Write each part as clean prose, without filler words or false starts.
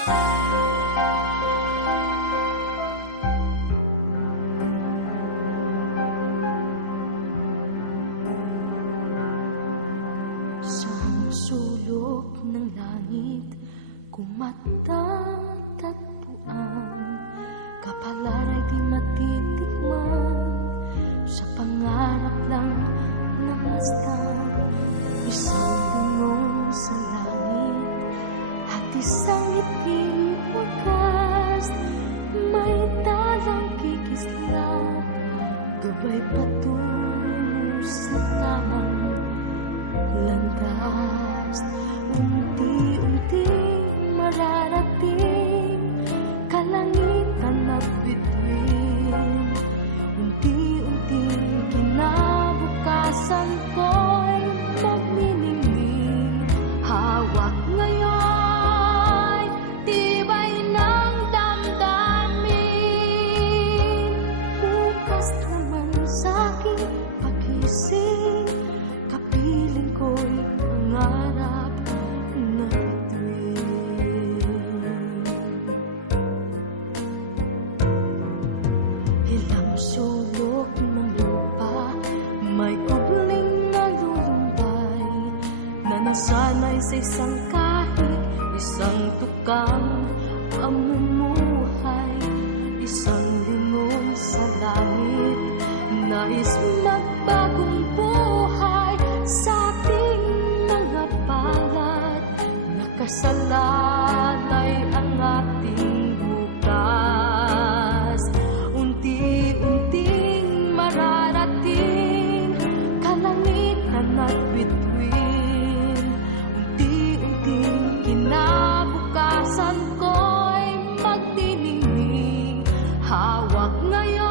Sa sulok ng langit kung matatagpuan, kapalaray di matitikman, sa pangarap lang namastan. Isang lingon sa langit at isang itim wakas, may talang kikislat, gabay patungo sa tamang landas. Unti-unti mararating kalangitan at bituin. Unti-unting kinabukasan ko'y magniningning. Hawak ngayon, tibay ng damdamin. Bukas naman sa'king pagising, kapiling ko'y pangarap na bituin. Ilang sulok ng lupa, may kubling nalulumbay, na nasanay sa isang kahig, isang tukang pamumuhay. Isang lingon sa langit, nais magbagong buhay sa ating mga palad. Nakasalalay ang ating bukas. Unti-unting mararating kalangitan at bituin. Unti-unting kinabukasan ko'y magniningning. Hawak ngayon,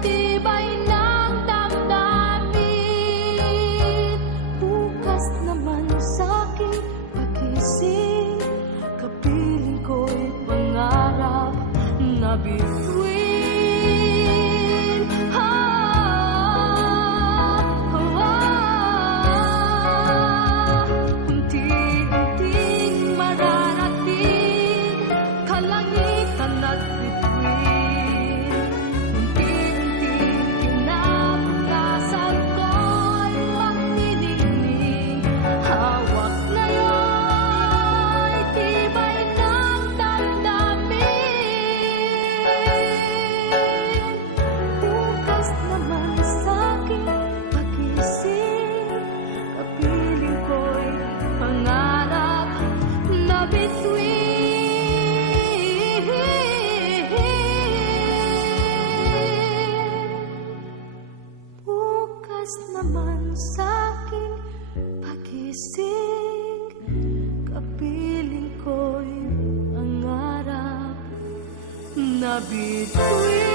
tibay ng damdamin. Bukas naman sa'king pagising, kapiling ko'y pangarap na bituin. Unti-unting mararating kalangitan at bituin. Unti-unting kinabukasan ko'y magniningning. Hawak ngayon, tibay ng damdamin. Bukas naman sa'king pagising, kapiling ko'y pangarap na bituin. Bukas naman sa'king pagising, kapiling ko'y pangarap na bituin.